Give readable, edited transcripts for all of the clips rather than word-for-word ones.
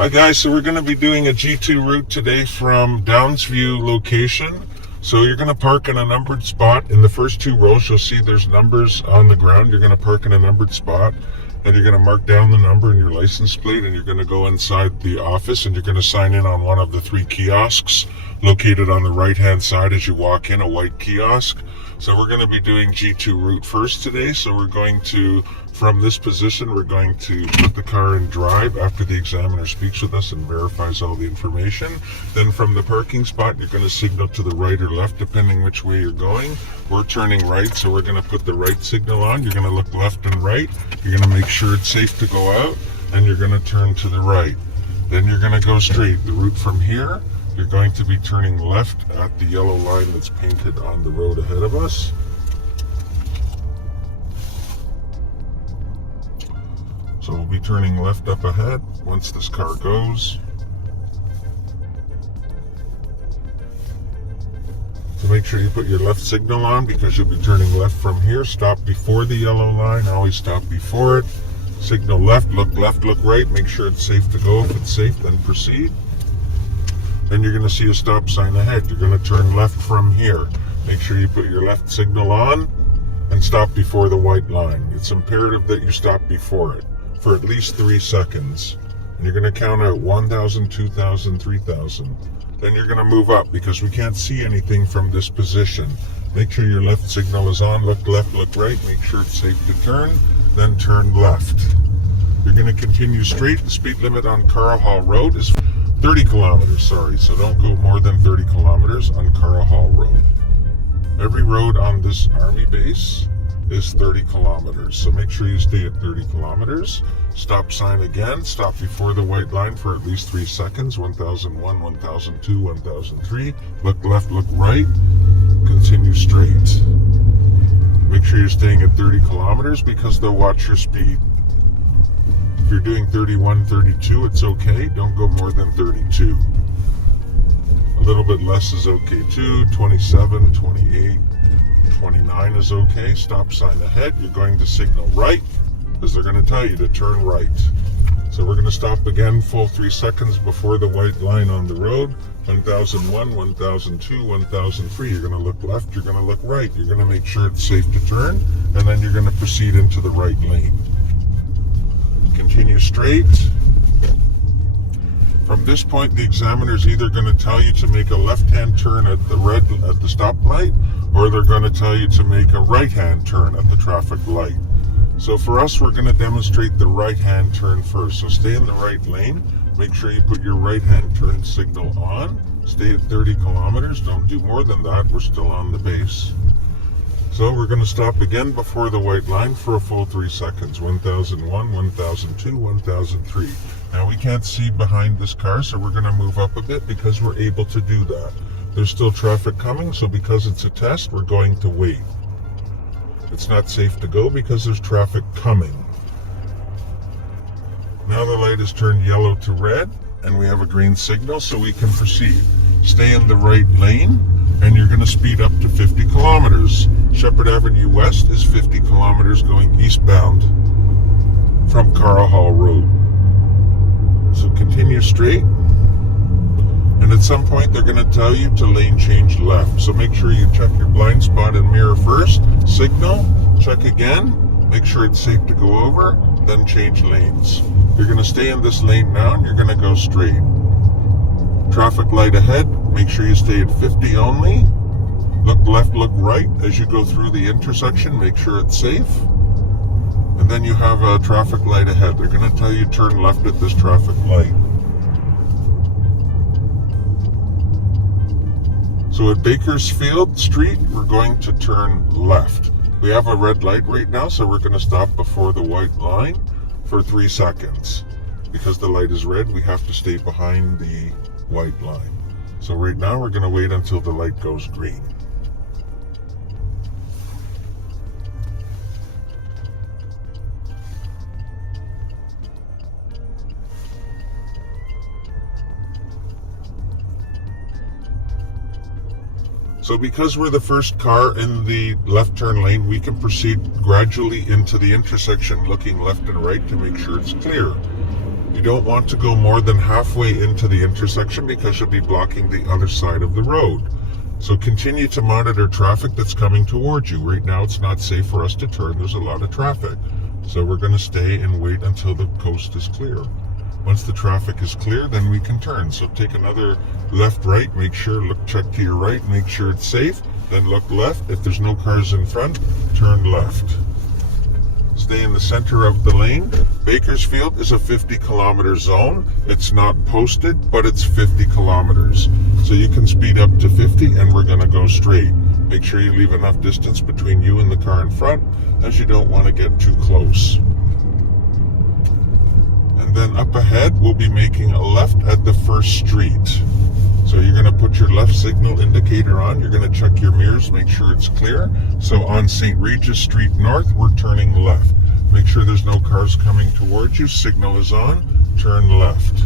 Hi guys, so we're going to be doing a G2 route today from DOWNSVIEW location. So you're going to park in a numbered spot. In the first two rows, you'll see there's numbers on the ground. You're going to park in a numbered spot and you're going to mark down the number in your license plate, and you're going to go inside the office and you're going to sign in on one of the three kiosks located on the right hand side as you walk in, a white kiosk. So we're going to be doing G2 route first today. So we're going to, from this position, we're going to put the car in drive after the examiner speaks with us and verifies all the information. Then from the parking spot, you're going to signal to the right or left depending which way you're going. We're turning right, so we're going to put the right signal on. You're going to look left and right. You're going to make sure it's safe to go out, and you're going to turn to the right. Then you're going to go straight. The route from here, you're going to be turning left at the yellow line that's painted on the road ahead of us. So we'll be turning left up ahead once this car goes. So make sure you put your left signal on because you'll be turning left from here. Stop before the yellow line, always stop before it. Signal left, look right, make sure it's safe to go. If it's safe, then proceed. Then you're going to see a stop sign ahead. You're going to turn left from here. Make sure you put your left signal on and stop before the white line. It's imperative that you stop before it for at least 3 seconds. And you're going to count out 1,000, 2,000, 3,000. Then you're going to move up because we can't see anything from this position. Make sure your left signal is on. Look left, look right. Make sure it's safe to turn. Then turn left. You're going to continue straight. The speed limit on Carl Hall Road is 30 kilometers, sorry, so don't go more than 30 kilometers on Carl Hall Road. Every road on this army base is 30 kilometers, so make sure you stay at 30 kilometers. Stop sign again, stop before the white line for at least 3 seconds, 1001, 1002, 1003. Look left, look right, continue straight. Make sure you're staying at 30 kilometers because they'll watch your speed. If you're doing 31, 32, it's okay. Don't go more than 32. A little bit less is okay too. 27, 28, 29 is okay. Stop sign ahead. You're going to signal right because they're going to tell you to turn right. So we're going to stop again full 3 seconds before the white line on the road. 1001, 1002, 1003. You're going to look left. You're going to look right. You're going to make sure it's safe to turn, and then you're going to proceed into the right lane. Continue straight. From this point, the examiner is either going to tell you to make a left-hand turn at the stoplight, or they're going to tell you to make a right-hand turn at the traffic light. So for us, we're going to demonstrate the right-hand turn first. So stay in the right lane. Make sure you put your right-hand turn signal on. Stay at 30 kilometers. Don't do more than that. We're still on the base. So we're going to stop again before the white line for a full 3 seconds. 1001, 1002, 1003. Now we can't see behind this car, so we're going to move up a bit because we're able to do that. There's still traffic coming, so because it's a test, we're going to wait. It's not safe to go because there's traffic coming. Now the light has turned yellow to red, and we have a green signal, so we can proceed. Stay in the right lane, and you're going to speed up to 50 kilometers. Shepherd Avenue West is 50 kilometers going eastbound from Carl Hall Road. So continue straight, and at some point they're going to tell you to lane change left. So make sure you check your blind spot and mirror first, signal, check again, make sure it's safe to go over, then change lanes. You're going to stay in this lane now, and you're going to go straight. Traffic light ahead, make sure you stay at 50 only. Look left, look right as you go through the intersection, make sure it's safe. And then you have a traffic light ahead. They're going to tell you turn left at this traffic light. So at Bakersfield Street, we're going to turn left. We have a red light right now, so we're going to stop before the white line for 3 seconds. Because the light is red, we have to stay behind the white line. So right now we're going to wait until the light goes green. So because we're the first car in the left turn lane, we can proceed gradually into the intersection looking left and right to make sure it's clear. You don't want to go more than halfway into the intersection because you'll be blocking the other side of the road. So continue to monitor traffic that's coming towards you. Right now it's not safe for us to turn. There's a lot of traffic. So we're going to stay and wait until the coast is clear. Once the traffic is clear, then we can turn. So take another left, right, make sure, check to your right, make sure it's safe. Then look left. If there's no cars in front, turn left. Stay in the center of the lane. Bakersfield is a 50-kilometer zone. It's not posted, but it's 50 kilometers. So you can speed up to 50 and we're going to go straight. Make sure you leave enough distance between you and the car in front, as you don't want to get too close. And then up ahead, we'll be making a left at the first street. So you're going to put your left signal indicator on. You're going to check your mirrors, make sure it's clear. So on St. Regis Street North, we're turning left. Make sure there's no cars coming towards you. Signal is on. Turn left.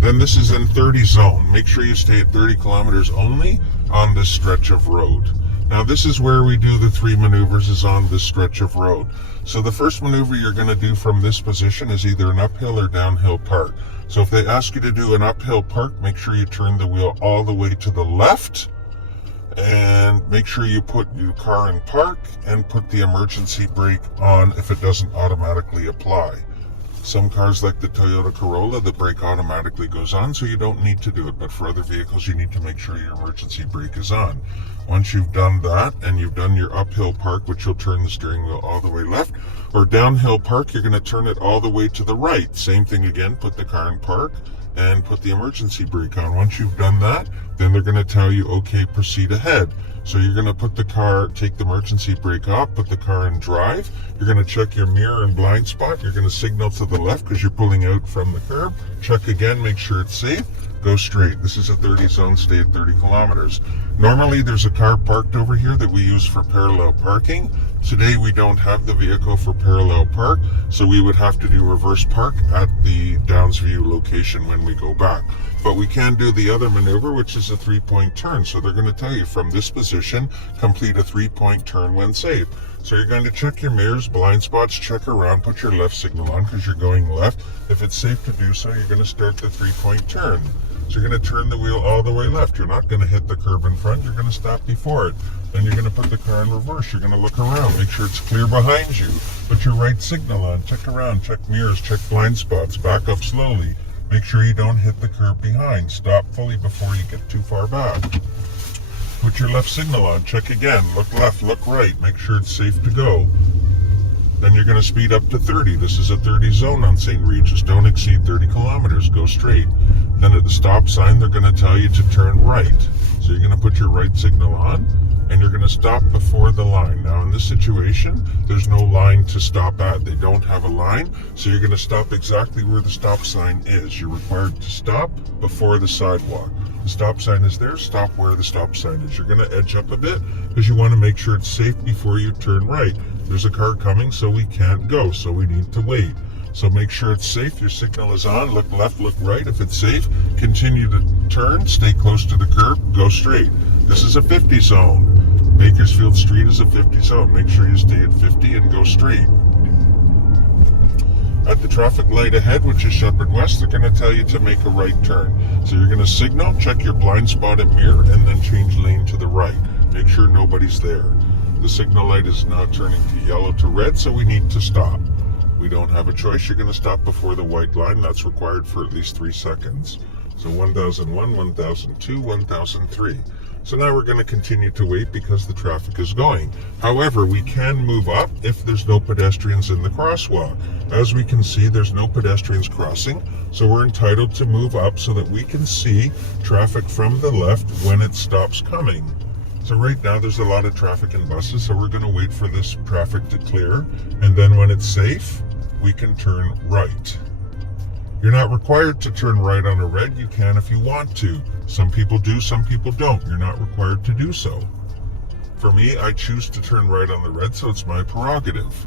Then this is in 30 zone. Make sure you stay at 30 kilometers only on this stretch of road. Now this is where we do the 3 maneuvers, is on this stretch of road. So the first maneuver you're going to do from this position is either an uphill or downhill park. So if they ask you to do an uphill park, make sure you turn the wheel all the way to the left and make sure you put your car in park and put the emergency brake on if it doesn't automatically apply. Some cars like the Toyota Corolla, the brake automatically goes on, so you don't need to do it. But for other vehicles, you need to make sure your emergency brake is on. Once you've done that and you've done your uphill park, which you'll turn the steering wheel all the way left, or downhill park, you're going to turn it all the way to the right. Same thing again, put the car in park and put the emergency brake on. Once you've done that, then they're going to tell you, okay, proceed ahead. So you're going to put the car, take the emergency brake off, put the car in drive. You're going to check your mirror and blind spot. You're going to signal to the left because you're pulling out from the curb. Check again, make sure it's safe. Go straight. This is a 30 zone, stay at 30 kilometers. Normally there's a car parked over here that we use for parallel parking. Today we don't have the vehicle for parallel park, so we would have to do reverse park at the DOWNSVIEW location when we go back. But we can do the other maneuver, which is a 3-point turn. So they're going to tell you from this position, complete a 3-point turn when safe. So you're going to check your mirrors, blind spots, check around, put your left signal on because you're going left. If it's safe to do so, you're going to start the 3-point turn. So you're going to turn the wheel all the way left. You're not going to hit the curb in front. You're going to stop before it. Then you're going to put the car in reverse. You're going to look around, make sure it's clear behind you. Put your right signal on, check around, check mirrors, check blind spots, back up slowly. Make sure you don't hit the curb behind. Stop fully before you get too far back. Put your left signal on, check again, look left, look right, make sure it's safe to go. Then you're going to speed up to 30. This is a 30 zone on St. Regis. Don't exceed 30 kilometers. Go straight. Then at the stop sign, they're going to tell you to turn right. So you're going to put your right signal on, and you're going to stop before the line. Now in this situation, there's no line to stop at. They don't have a line, so you're going to stop exactly where the stop sign is. You're required to stop before the sidewalk. The stop sign is there, stop where the stop sign is. You're going to edge up a bit because you want to make sure it's safe before you turn right. There's a car coming, so we can't go, so we need to wait. So make sure it's safe, your signal is on, look left, look right. If it's safe, continue to turn, stay close to the curb, go straight. This is a 50 zone. Bakersfield Street is a 50 zone. Make sure you stay at 50 and go straight. At the traffic light ahead, which is Shepherd West, they're going to tell you to make a right turn. So you're going to signal, check your blind spot and mirror, and then change lane to the right. Make sure nobody's there. The signal light is now turning to yellow to red, so we need to stop. We don't have a choice. You're going to stop before the white line. That's required for at least 3 seconds. So 1001, 1002, 1003. So now we're going to continue to wait because the traffic is going. However, we can move up if there's no pedestrians in the crosswalk. As we can see, there's no pedestrians crossing, so we're entitled to move up so that we can see traffic from the left when it stops coming. So right now there's a lot of traffic and buses, so we're going to wait for this traffic to clear, and then when it's safe, we can turn right. You're not required to turn right on a red. You can if you want to. Some people do, some people don't. You're not required to do so. For me, I choose to turn right on the red, so it's my prerogative.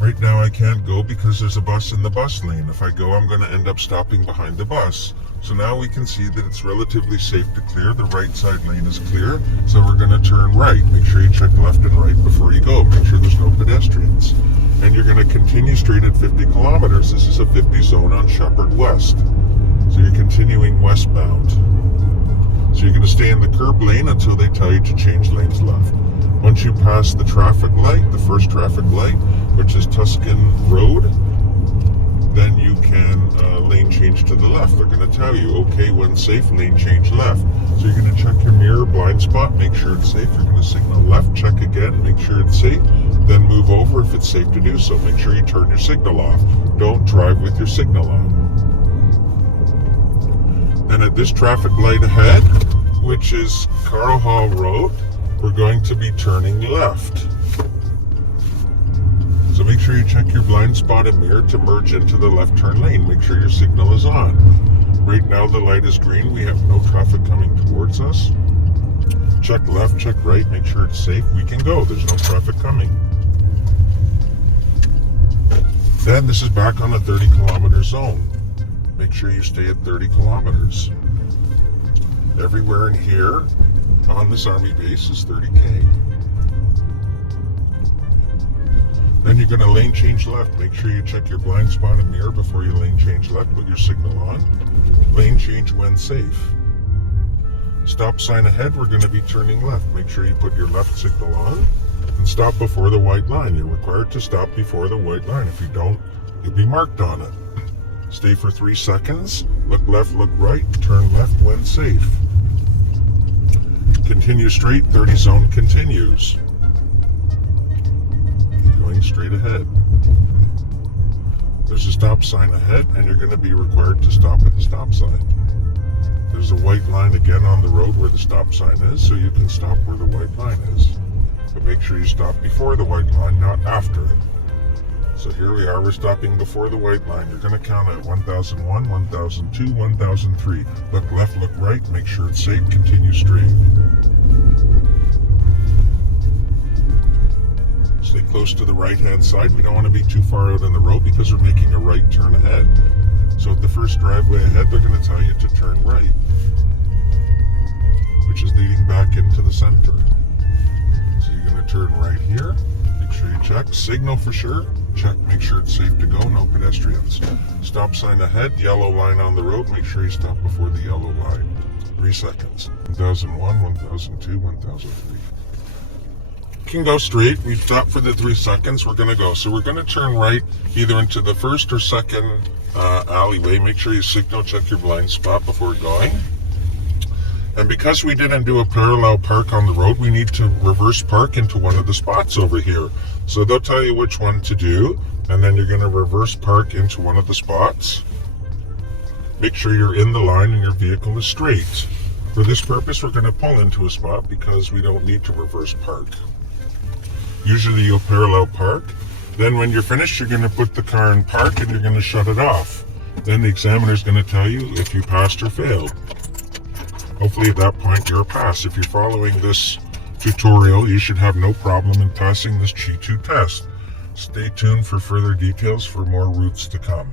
Right now I can't go because there's a bus in the bus lane. If I go, I'm going to end up stopping behind the bus. So now we can see that it's relatively safe to clear. The right side lane is clear, so we're going to turn right. Make sure you check left and right before you go. Make sure there's no pedestrians. and you're going to continue straight at 50 kilometers. This is a 50 zone on Shepherd West. So you're continuing westbound. So you're going to stay in the curb lane until they tell you to change lanes left. Once you pass the traffic light, the first traffic light, which is Tuscan Road, then you can lane change to the left. They're going to tell you, okay, when safe, lane change left. So you're going to check your mirror blind spot, make sure it's safe. You're going to signal left, check again, make sure it's safe. Then move over if it's safe to do so. Make sure you turn your signal off. Don't drive with your signal on. And at this traffic light ahead, which is Carl Hall Road, we're going to be turning left. So make sure you check your blind spot and mirror to merge into the left turn lane. Make sure your signal is on. Right now the light is green. We have no traffic coming towards us. Check left, check right, make sure it's safe. We can go. There's no traffic coming. Then this is back on a 30 kilometer zone. Make sure you stay at 30 kilometers. Everywhere in here on this army base is 30K. Then you're going to lane change left. Make sure you check your blind spot and mirror before you lane change left. Put your signal on. Lane change when safe. Stop sign ahead. We're going to be turning left. Make sure you put your left signal on and stop before the white line. You're required to stop before the white line. If you don't, you'll be marked on it. Stay for 3 seconds. Look left, look right. Turn left when safe. Continue straight. 30 zone continues. Going straight ahead. There's a stop sign ahead, and you're going to be required to stop at the stop sign. There's a white line again on the road where the stop sign is, so you can stop where the white line is. But make sure you stop before the white line, not after it. So here we are, we're stopping before the white line. You're going to count at 1001, 1002, 1003. Look left, look right, make sure it's safe, continue straight. Stay close to the right-hand side. We don't want to be too far out on the road because we're making a right turn ahead. So at the first driveway ahead, they're going to tell you to turn right, which is leading back into the center. So you're going to turn right here. Make sure you check. Signal for sure. Check, make sure it's safe to go. No pedestrians. Stop sign ahead. Yellow line on the road. Make sure you stop before the yellow line. 3 seconds. 1001, 1002, 1003. Can go straight. We've stopped for the 3 seconds. We're going to go. So we're going to turn right either into the first or second alleyway. Make sure you signal, check your blind spot before going. And because we didn't do a parallel park on the road, we need to reverse park into one of the spots over here. So they'll tell you which one to do, and then you're going to reverse park into one of the spots. Make sure you're in the line and your vehicle is straight. For this purpose, we're going to pull into a spot because we don't need to reverse park. Usually you'll parallel park. Then when you're finished, you're going to put the car in park and you're going to shut it off. Then the examiner is going to tell you if you passed or failed. Hopefully at that point you're a pass. If you're following this tutorial, you should have no problem in passing this G2 test. Stay tuned for further details for more routes to come.